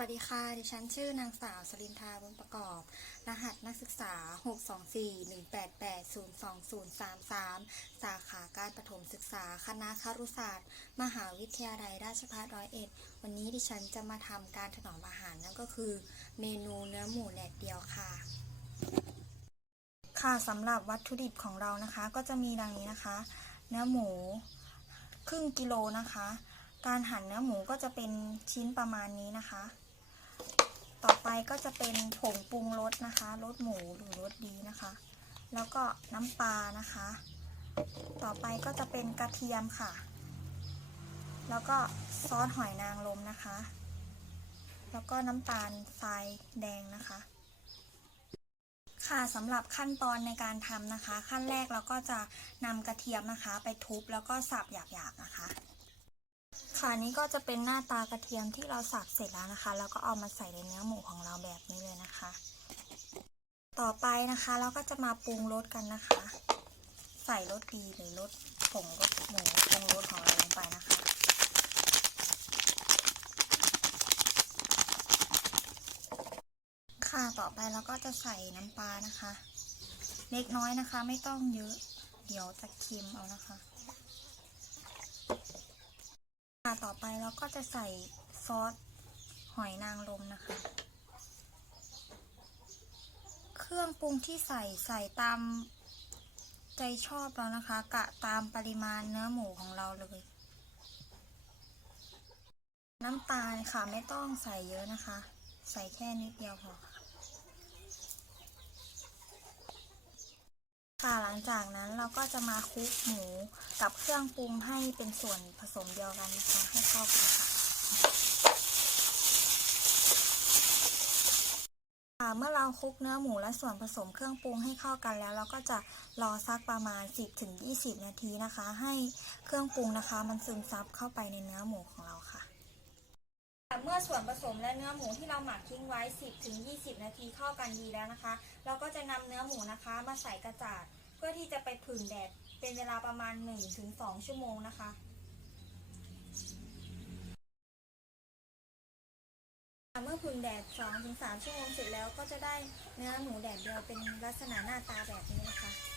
วัสดีค่ะ ดิฉันชื่อนางสาวสลินทาบุญประกอบ รหัสนักศึกษา 624-188-02033 สาขาการประถมศึกษา คณะครุศาสตร์ มหาวิทยาลัยราชภัฏร้อยเอ็ด วันนี้ดิฉันจะมาทำการถนอมอาหารนั่นก็คือ เมนูเนื้อหมูแดดเดียวค่ะ ค่ะสำหรับวัตถุดิบของเรานะคะ ก็จะมีดังนี้นะคะ เนื้อหมูครึ่งกิโลนะคะการหั่นเนื้อหมูก็จะเป็นชิ้นประมาณนี้นะคะ ต่อไปก็จะเป็นผงปรุงรสนะคะรสหมูหรือรสดีนะคะ แล้วก็น้ำปลานะคะ ต่อไปก็จะเป็นกระเทียมค่ะ แล้วก็ซอสหอยนางรมนะคะ แล้วก็น้ำตาลทรายแดงนะคะ ค่ะสำหรับขั้นตอนในการทำนะคะ ขั้นแรกเราก็จะนำกระเทียมนะคะ ไปทุบแล้วก็สับหยาบๆนะคะ ค่ะนี่ก็จะเป็นหน้าตากระเทียมที่เราสับเสร็จแล้วนะคะ แล้วก็เอามาใส่ในเนื้อหมูของเราแบบนี้เลยนะคะ ต่อไปนะคะเราก็จะมาปรุงรสกันนะคะ ใส่รสดีหรือรสผงรสหมูปรุงรสของเราลงไปนะคะ ค่ะต่อไปเราก็จะใส่น้ำปลานะคะ เล็กน้อยนะคะ ไม่ต้องเยอะ เดี๋ยวจะเค็มเอานะคะ ค่ะ ต่อไปเราก็จะใส่ซอสหอยนางรมนะคะ เครื่องปรุงที่ใส่ใส่ตามใจชอบเรานะคะ กะตามปริมาณเนื้อหมูของเราเลย น้ำตาลค่ะไม่ต้องใส่เยอะนะคะ ใส่แค่นิดเดียวพอค่ะ ค่ะหลังจากนั้นเราก็จะมาคลุกหมูกับเครื่องปรุงให้เป็นส่วนผสมเดียวกันนะคะให้เข้ากันค่ะค่ะเมื่อเราคลุกเนื้อหมูและส่วนผสมเครื่องปรุงให้เข้ากันแล้ว เราก็จะรอสักประมาณ 10-20 นาทีนะคะ ให้เครื่องปรุงนะคะ มันซึมซับเข้าไปในเนื้อหมูของเราค่ะเมื่อส่วนผสมและเนื้อหมูที่เราหมักทิ้งไว้ 10-20 นาทีเข้ากันดีแล้วนะคะ เราก็จะนำเนื้อหมูนะคะมาใส่กระจาด เพื่อที่จะไปผึ่งแดดเป็นเวลาประมาณ 1-2 ชั่วโมงนะคะ เมื่อผึ่งแดด 2-3 ชั่วโมงเสร็จแล้วก็จะได้เนื้อหมูแดดเดียวเป็นลักษณะหน้าตาแบบนี้นะคะ